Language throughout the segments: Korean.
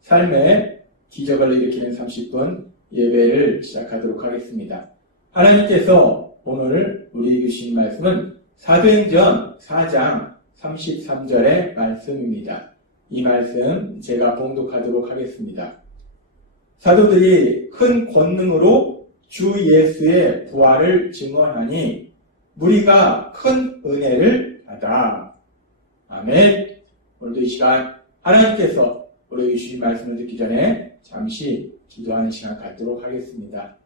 삶의 기적을 일으키는 30분 예배를 시작하도록 하겠습니다. 하나님께서 오늘 우리에게 주신 말씀은 사도행전 4장 33절의 말씀입니다. 이 말씀 제가 봉독하도록 하겠습니다. 사도들이 큰 권능으로 주 예수의 부활을 증언하니 무리가 큰 은혜를 받아. 아멘. 오늘도 이 시간 하나님께서 우리에게 주신 말씀을 듣기 전에 잠시 기도하는 시간 갖도록 하겠습니다.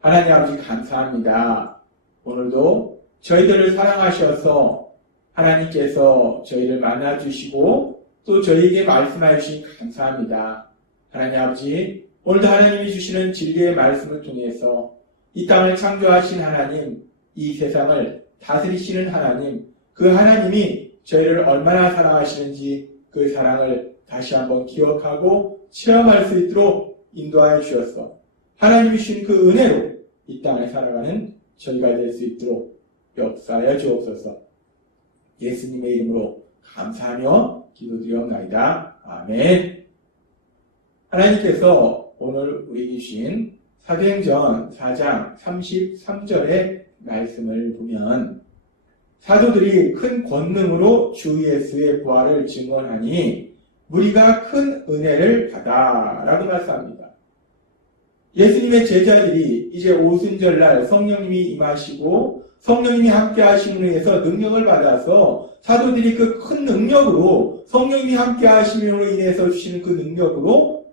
하나님 아버지 감사합니다. 오늘도 저희들을 사랑하셔서 하나님께서 저희를 만나주시고 또 저희에게 말씀하여 주신 감사합니다. 하나님 아버지, 오늘도 하나님이 주시는 진리의 말씀을 통해서 이 땅을 창조하신 하나님, 이 세상을 다스리시는 하나님, 그 하나님이 저희를 얼마나 사랑하시는지 그 사랑을 다시 한번 기억하고 체험할 수 있도록 인도하여 주셔서 하나님이 주신 그 은혜로 이 땅에 살아가는 저희가 될 수 있도록 역사하여 주옵소서. 예수님의 이름으로 감사하며 기도드리옵나이다. 아멘. 하나님께서 오늘 우리에게 주신 사도행전 4장 33절의 말씀을 보면 사도들이 큰 권능으로 주 예수의 부활을 증언하니 무리가 큰 은혜를 받아 라고 말씀합니다. 예수님의 제자들이 이제 오순절날 성령님이 임하시고 성령님이 함께 하심으로 해서 능력을 받아서 사도들이 그 큰 능력으로 성령님이 함께 하심으로 인해서 주시는 그 능력으로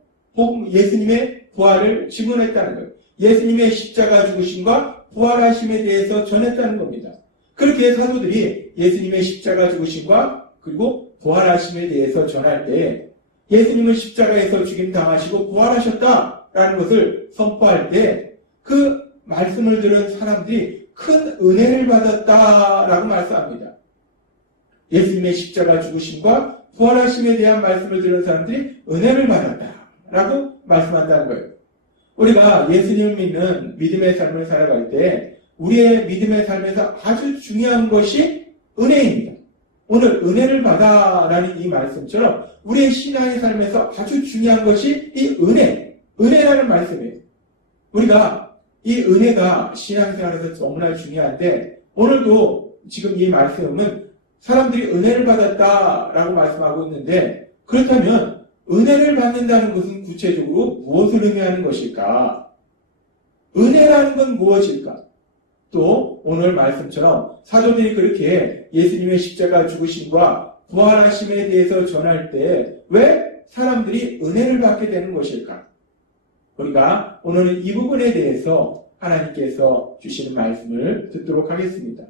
예수님의 부활을 증언했다는 거예요. 예수님의 십자가 죽으심과 부활하심에 대해서 전했다는 겁니다. 그렇게 사도들이 예수님의 십자가 죽으심과 그리고 부활하심에 대해서 전할 때 예수님은 십자가에서 죽임당하시고 부활하셨다라는 것을 선포할 때 그 말씀을 들은 사람들이 큰 은혜를 받았다라고 말씀합니다. 예수님의 십자가 죽으심과 부활하심에 대한 말씀을 들은 사람들이 은혜를 받았다라고 말씀한다는 거예요. 우리가 예수님을 믿는 믿음의 삶을 살아갈 때 우리의 믿음의 삶에서 아주 중요한 것이 은혜입니다. 오늘 은혜를 받아라는 이 말씀처럼 우리의 신앙의 삶에서 아주 중요한 것이 이 은혜라는 말씀이에요. 우리가 이 은혜가 신앙생활에서 너무나 중요한데 오늘도 지금 이 말씀은 사람들이 은혜를 받았다라고 말씀하고 있는데 그렇다면 은혜를 받는다는 것은 구체적으로 무엇을 의미하는 것일까? 은혜라는 건 무엇일까? 또 오늘 말씀처럼 사도들이 그렇게 예수님의 십자가 죽으심과 부활하심에 대해서 전할 때 왜 사람들이 은혜를 받게 되는 것일까? 우리가 오늘은 이 부분에 대해서 하나님께서 주시는 말씀을 듣도록 하겠습니다.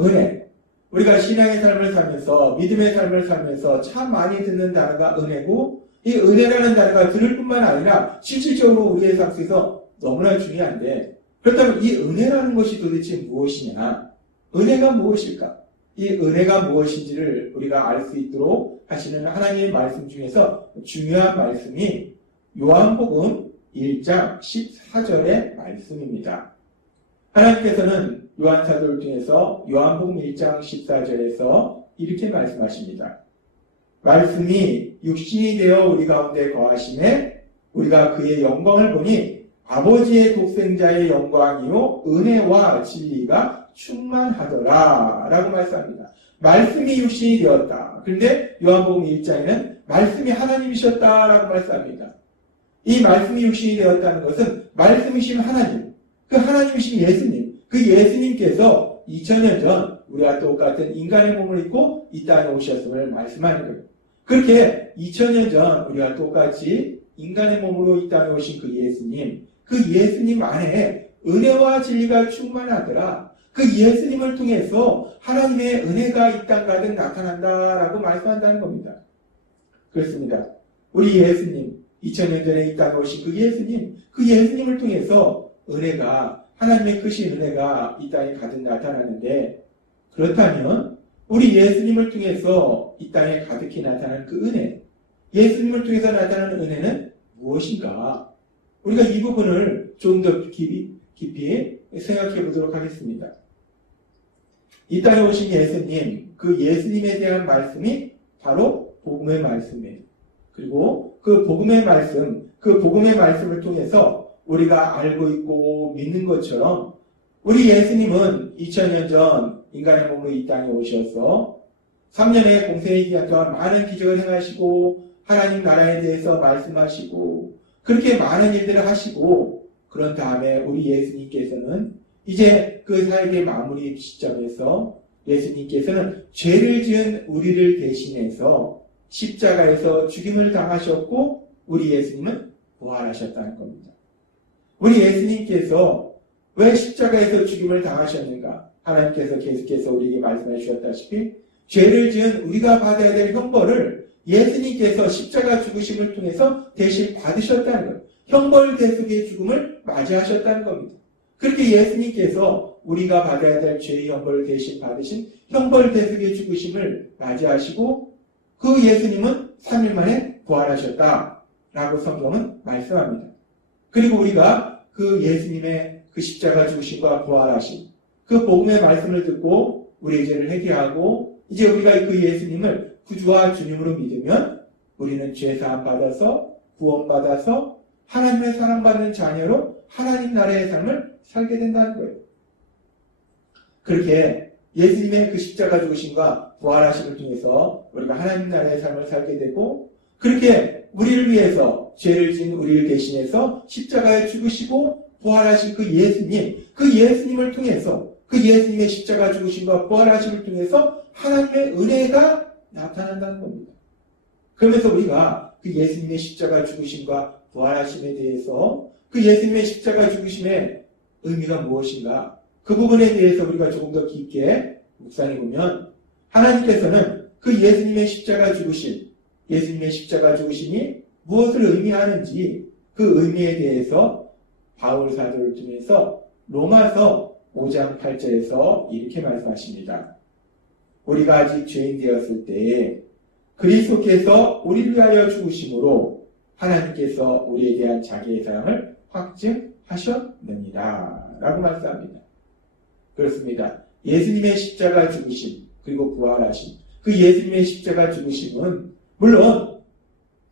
은혜. 우리가 신앙의 삶을 살면서 믿음의 삶을 살면서 참 많이 듣는 단어가 은혜고 이 은혜라는 단어가 들을 뿐만 아니라 실질적으로 우리의 삶 속에서 너무나 중요한데 그렇다면 이 은혜라는 것이 도대체 무엇이냐? 은혜가 무엇일까? 이 은혜가 무엇인지를 우리가 알 수 있도록 하시는 하나님의 말씀 중에서 중요한 말씀이 요한복음 1장 14절의 말씀입니다. 하나님께서는 요한사도를 통해서 요한복음 1장 14절에서 이렇게 말씀하십니다. 말씀이 육신이 되어 우리 가운데 거하심에 우리가 그의 영광을 보니 아버지의 독생자의 영광이요 은혜와 진리가 충만하더라 라고 말씀합니다. 말씀이 육신이 되었다. 그런데 요한복음 1장에는 말씀이 하나님이셨다라고 말씀합니다. 이 말씀이 육신이 되었다는 것은 말씀이신 하나님, 그 하나님이신 예수님, 그 예수님께서 2000년 전 우리와 똑같은 인간의 몸을 입고 이 땅에 오셨음을 말씀하는 거예요. 그렇게 2000년 전 우리와 똑같이 인간의 몸으로 이 땅에 오신 그 예수님 안에 은혜와 진리가 충만하더라. 그 예수님을 통해서 하나님의 은혜가 이 땅 가득 나타난다라고 말씀한다는 겁니다. 그렇습니다. 우리 예수님, 2000년 전에 이 땅에 오신 그 예수님을 통해서 은혜가, 하나님의 크신 은혜가 이 땅에 가득 나타나는데, 그렇다면 우리 예수님을 통해서 이 땅에 가득히 나타난 그 은혜, 예수님을 통해서 나타나는 은혜는 무엇인가? 우리가 이 부분을 좀 더 깊이 생각해 보도록 하겠습니다. 이 땅에 오신 예수님, 그 예수님에 대한 말씀이 바로 복음의 말씀이에요. 그리고 그 복음의 말씀을 통해서 우리가 알고 있고 믿는 것처럼 우리 예수님은 2000년 전 인간의 몸으로 이 땅에 오셔서 3년의 공생의 기간 동안 많은 기적을 행하시고 하나님 나라에 대해서 말씀하시고 그렇게 많은 일들을 하시고 그런 다음에 우리 예수님께서는 이제 그 사역의 마무리 시점에서 예수님께서는 죄를 지은 우리를 대신해서 십자가에서 죽임을 당하셨고 우리 예수님은 부활하셨다는 겁니다. 우리 예수님께서 왜 십자가에서 죽임을 당하셨는가? 하나님께서 계속해서 우리에게 말씀해 주셨다시피 죄를 지은 우리가 받아야 될 형벌을 예수님께서 십자가 죽으심을 통해서 대신 받으셨다는 거예요. 형벌 대속의 죽음을 맞이하셨다는 겁니다. 그렇게 예수님께서 우리가 받아야 될 죄의 형벌을 대신 받으신 형벌 대속의 죽으심을 맞이하시고 그 예수님은 3일 만에 부활하셨다라고 성경은 말씀합니다. 그리고 우리가 그 예수님의 그 십자가 죽으심과 부활하심 그 복음의 말씀을 듣고 우리의 죄를 회개하고 이제 우리가 그 예수님을 구주와 주님으로 믿으면 우리는 죄사함 받아서 구원받아서 하나님의 사랑받는 자녀로 하나님 나라의 삶을 살게 된다는 거예요. 그렇게 예수님의 그 십자가 죽으심과 부활하심을 통해서 우리가 하나님 나라의 삶을 살게 되고 그렇게 우리를 위해서 죄를 지은 우리를 대신해서 십자가에 죽으시고 부활하신 그 예수님을 통해서 그 예수님의 십자가 죽으심과 부활하심을 통해서 하나님의 은혜가 나타난다는 겁니다. 그러면서 우리가 그 예수님의 십자가 죽으심과 부활하심에 대해서 그 예수님의 십자가 죽으심의 의미가 무엇인가? 그 부분에 대해서 우리가 조금 더 깊게 묵상해 보면 하나님께서는 그 예수님의 십자가 죽으심이 무엇을 의미하는지 그 의미에 대해서 바울 사도를 통해서 로마서 5장 8절에서 이렇게 말씀하십니다. 우리가 아직 죄인 되었을 때에 그리스도께서 우리를 위하여 죽으심으로 하나님께서 우리에 대한 자기의 사랑을 확증하셨느니라 라고 말씀합니다. 그렇습니다. 예수님의 십자가 죽으심 그리고 부활하심 그 예수님의 십자가 죽으심은 물론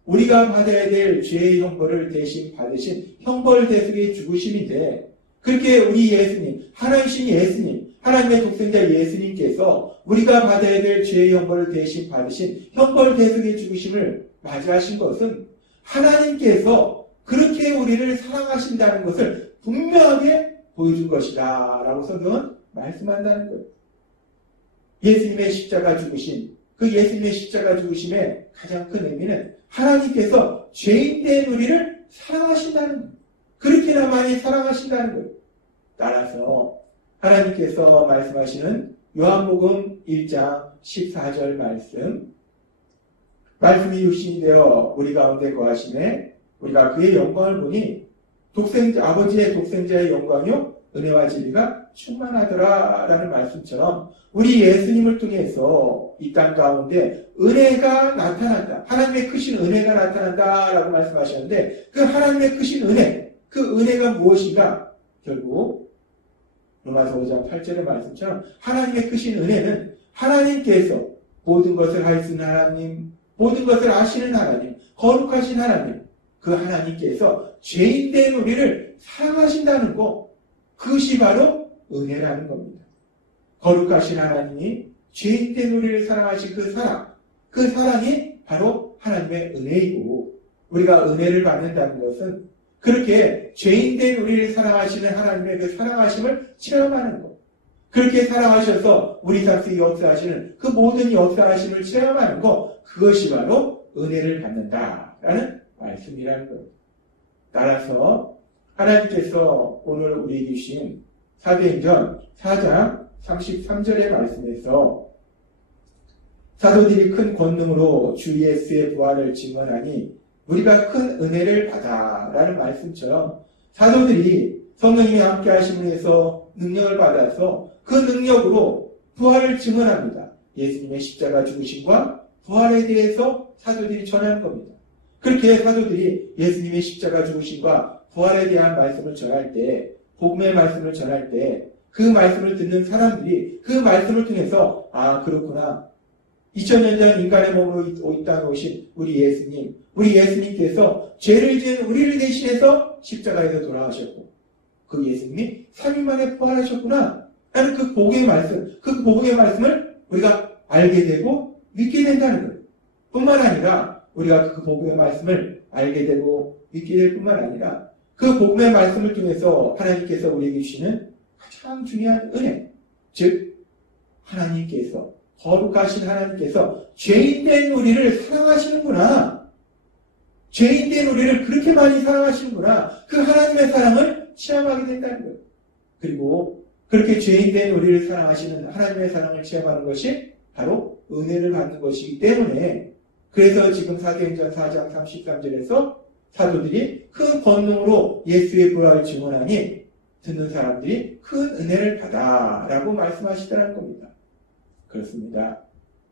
우리가 받아야 될 죄의 형벌을 대신 받으신 형벌 대속의 죽으심인데 그렇게 우리 예수님, 하나님이신 예수님, 하나님의 독생자 예수님께서 우리가 받아야 될 죄의 형벌을 대신 받으신 형벌 대속의 죽으심을 맞이하신 것은 하나님께서 그렇게 우리를 사랑하신다는 것을 분명하게 보여준 것이다 라고 성경은 말씀한다는 거예요. 예수님의 십자가 죽으심, 그 예수님의 십자가 죽으심의 가장 큰 의미는 하나님께서 죄인된 우리를 사랑하신다는 거예요. 그렇게나 많이 사랑하신다는 거예요. 따라서 하나님께서 말씀하시는 요한복음 1장 14절 말씀이 육신이 되어 우리 가운데 거하심에 우리가 그의 영광을 보니 아버지의 독생자의 영광이요 은혜와 진리가 충만하더라라는 말씀처럼 우리 예수님을 통해서 이 땅 가운데 은혜가 나타난다. 하나님의 크신 은혜가 나타난다라고 말씀하셨는데 그 하나님의 크신 은혜, 그 은혜가 무엇인가? 결국 로마서 5장 8절의 말씀처럼 하나님의 크신 은혜는 하나님께서 모든 것을 하시는 하나님, 모든 것을 아시는 하나님, 거룩하신 하나님, 그 하나님께서 죄인된 우리를 사랑하신다는 것, 그것이 바로 은혜라는 겁니다. 거룩하신 하나님이 죄인된 우리를 사랑하신 그 사랑이 바로 하나님의 은혜이고 우리가 은혜를 받는다는 것은 그렇게 죄인된 우리를 사랑하시는 하나님의 그 사랑하심을 체험하는 것. 그렇게 사랑하셔서 우리 삶 속에 역사하시는 그 모든 역사하심을 체험하는 것. 그것이 바로 은혜를 받는다라는 말씀이라는 것. 따라서 하나님께서 오늘 우리에게 주신 사도행전 4장 33절의 말씀에서 사도들이 큰 권능으로 주 예수의 부활을 증언하니 우리가 큰 은혜를 받아라는 말씀처럼 사도들이 성령님이 함께 하심을 해서 능력을 받아서 그 능력으로 부활을 증언합니다. 예수님의 십자가 죽으심과 부활에 대해서 사도들이 전하는 겁니다. 그렇게 사도들이 예수님의 십자가 죽으심과 부활에 대한 말씀을 전할 때, 복음의 말씀을 전할 때, 그 말씀을 듣는 사람들이 그 말씀을 통해서 아 그렇구나. 2000년 전 인간의 몸으로 이 땅에 오신 우리 예수님께서 죄를 지은 우리를 대신해서 십자가에서 돌아가셨고 그 예수님이 3일 만에 부활하셨구나. 라는 그 복음의 말씀을 우리가 알게 되고 믿게 된다는 거예요. 뿐만 아니라 우리가 그 복음의 말씀을 알게 되고 믿게 될 뿐만 아니라 그 복음의 말씀을 통해서 하나님께서 우리에게 주시는 가장 중요한 은혜, 즉 하나님께서 거룩하신 하나님께서 죄인된 우리를 사랑하시는구나. 죄인된 우리를 그렇게 많이 사랑하시는구나. 그 하나님의 사랑을 체험하게 된다는 거예요. 그리고 그렇게 죄인된 우리를 사랑하시는 하나님의 사랑을 체험하는 것이 바로 은혜를 받는 것이기 때문에 그래서 지금 사도행전 4장 33절에서 사도들이 큰 권능으로 예수의 부활을 증언하니 듣는 사람들이 큰 은혜를 받아라고 말씀하시더라는 겁니다. 그렇습니다.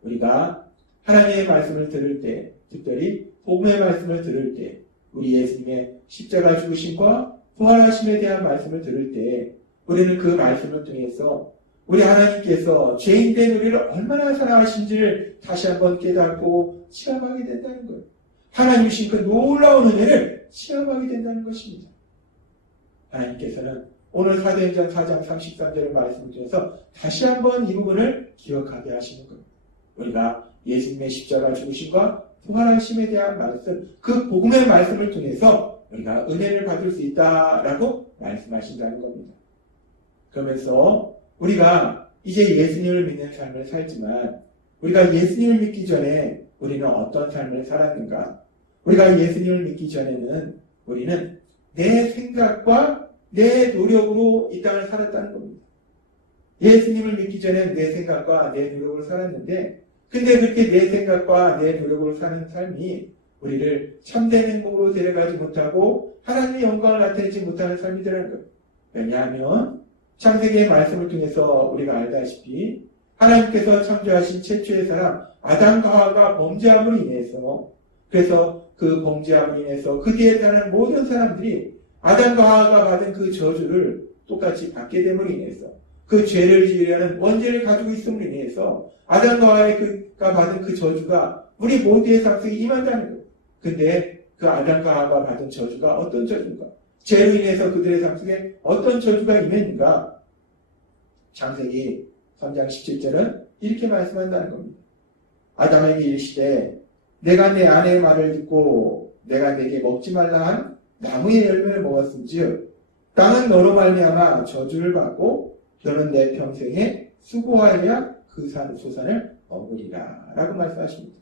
우리가 하나님의 말씀을 들을 때, 특별히 복음의 말씀을 들을 때, 우리 예수님의 십자가 죽으심과 부활하심에 대한 말씀을 들을 때 우리는 그 말씀을 통해서 우리 하나님께서 죄인된 우리를 얼마나 사랑하신지를 다시 한번 깨닫고 체험하게 된다는 거예요. 하나님 주신 그 놀라운 은혜를 체험하게 된다는 것입니다. 하나님께서는 오늘 사도행전 4장 33절의 말씀을 통해서 다시 한번 이 부분을 기억하게 하시는 겁니다. 우리가 예수님의 십자가 죽으심과 부활하심에 대한 말씀, 그 복음의 말씀을 통해서 우리가 은혜를 받을 수 있다라고 말씀하신다는 겁니다. 그러면서 우리가 이제 예수님을 믿는 삶을 살지만 우리가 예수님을 믿기 전에 우리는 어떤 삶을 살았는가? 우리가 예수님을 믿기 전에는 우리는 내 생각과 내 노력으로 이 땅을 살았다는 겁니다. 예수님을 믿기 전에 내 생각과 내 노력으로 살았는데 근데 그렇게 내 생각과 내 노력으로 사는 삶이 우리를 참된 행복으로 데려가지 못하고 하나님의 영광을 나타내지 못하는 삶이 되는 거예요. 왜냐하면 창세기의 말씀을 통해서 우리가 알다시피 하나님께서 창조하신 최초의 사람 아담과 하와가 범죄함으로 인해서 그래서 그 범죄함으로 인해서 그 뒤에 사는 모든 사람들이 아담과 하와가 받은 그 저주를 똑같이 받게 됨으로 인해서 그 죄를 지으려는 원죄를 가지고 있음으로 인해서 아담과 하와가 받은 그 저주가 우리 모두의 삶 속에 임한다는 거예요. 근데 그 아담과 하와가 받은 저주가 어떤 저주인가? 죄로 인해서 그들의 삶 속에 어떤 저주가 임했는가? 창세기 3장 17절은 이렇게 말씀한다는 겁니다. 아담에게 이르시되 내가 내 아내의 말을 듣고 내가 내게 먹지 말라 한 나무의 열매를 먹었은즉 땅은 너로 말미암아 저주를 받고 너는 내 평생에 수고하여야 그 소산을 먹으리라 라고 말씀하십니다.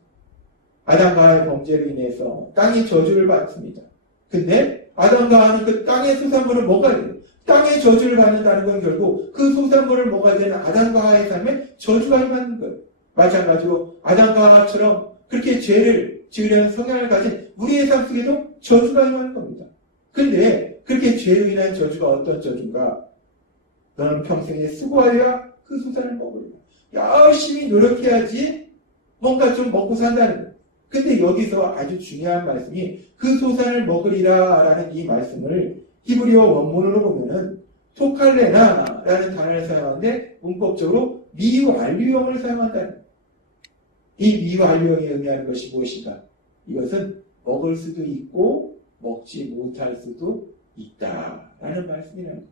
아담과 하와의 범죄로 인해서 땅이 저주를 받습니다. 근데 아담과 하와는 그 땅의 소산물을 먹어야 돼요. 땅의 저주를 받는다는 건 결국 그 소산물을 먹어야 되는 아담과 하와의 삶에 저주가 임하는 거예요. 마찬가지로 아담과 하와처럼 그렇게 죄를 지으려는 성향을 가진 우리의 삶 속에도 저주가 임하는 겁니다. 근데 그렇게 죄로 인한 저주가 어떤 저주인가? 너는 평생에 수고하여야 그 소산을 먹으리라. 열심히 노력해야지 뭔가 좀 먹고 산다는 거예요. 근데 여기서 아주 중요한 말씀이 그 소산을 먹으리라 라는 이 말씀을 히브리어 원문으로 보면은 토칼레나 라는 단어를 사용하는데 문법적으로 미완료형을 사용한다는 거예요. 이 미완료형이 의미하는 것이 무엇인가? 이것은 먹을 수도 있고 먹지 못할 수도 있다라는 말씀이라는 거예요.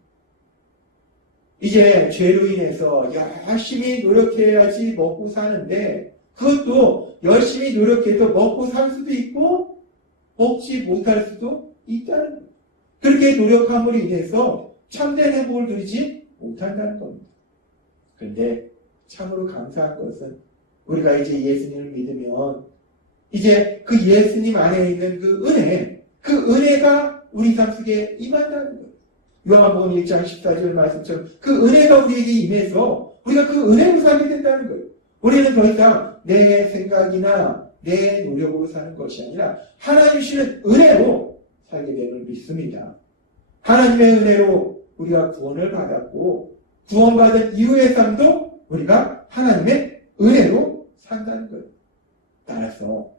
이제 죄로 인해서 열심히 노력해야지 먹고 사는데 그것도 열심히 노력해도 먹고 살 수도 있고 먹지 못할 수도 있다는 거예요. 그렇게 노력함으로 인해서 참된 행복을 누리지 못한다는 겁니다. 그런데 참으로 감사한 것은 우리가 이제 예수님을 믿으면 이제 그 예수님 안에 있는 그 은혜가 우리 삶 속에 임한다는 거예요. 요한복음 1장 14절 말씀처럼 그 은혜가 우리에게 임해서 우리가 그 은혜로 살게 된다는 거예요. 우리는 더 이상 내 생각이나 내 노력으로 사는 것이 아니라 하나님 주시는 은혜로 살게 됨을 믿습니다. 하나님의 은혜로 우리가 구원을 받았고 구원받은 이후의 삶도 우리가 하나님의 은혜로 산다는 거예요. 따라서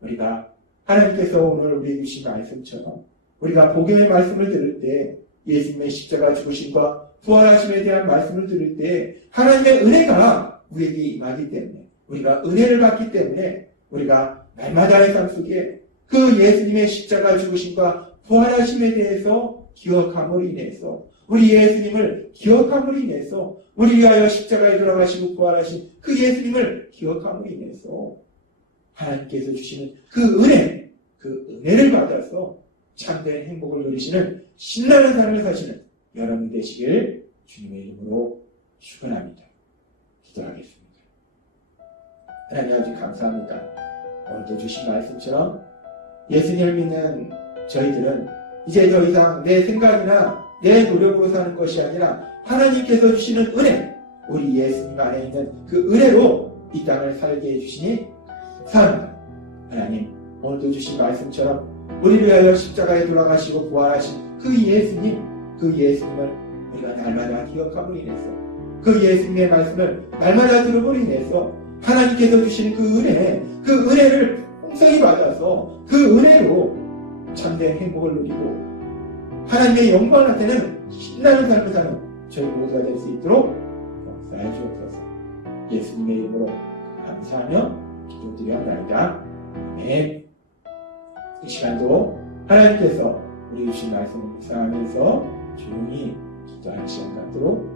우리가 하나님께서 오늘 우리에게 주신 말씀처럼 우리가 복음의 말씀을 들을 때 예수님의 십자가 죽으심과 부활하심에 대한 말씀을 들을 때 하나님의 은혜가 우리에게 임하기 때문에 우리가 은혜를 받기 때문에 우리가 날마다의 삶 속에 그 예수님의 십자가 죽으심과 부활하심에 대해서 기억함으로 인해서 우리 예수님을 기억함으로 인해서 우리 위하여 십자가에 돌아가시고 부활하신 그 예수님을 기억함으로 인해서 하나님께서 주시는 그 은혜를 받아서 참된 행복을 누리시는 신나는 삶을 사시는 여러분 되시길 주님의 이름으로 축원합니다. 기도하겠습니다. 하나님 아버지 감사합니다. 오늘도 주신 말씀처럼 예수님을 믿는 저희들은 이제 더 이상 내 생각이나 내 노력으로 사는 것이 아니라 하나님께서 주시는 은혜, 우리 예수님 안에 있는 그 은혜로 이 땅을 살게 해주시니 감사합니다. 하나님, 오늘도 주신 말씀처럼 우리를 위하여 십자가에 돌아가시고 부활하신 그 예수님을 우리가 날마다 기억함으로 인해서 그 예수님의 말씀을 날마다 들음으로 인해서 하나님께서 주시는 그 은혜를 풍성히 받아서 그 은혜로 참된 행복을 누리고 하나님의 영광을 나타내는 신나는 삶을 사는 저희 모두가 될 수 있도록 역사해 주옵소서. 예수님의 이름으로 감사하며 기도드려옵나이다. 아멘. 이 시간도 하나님께서 우리 주신 말씀을 묵상하면서 조용히 기도하는 시간 갖도록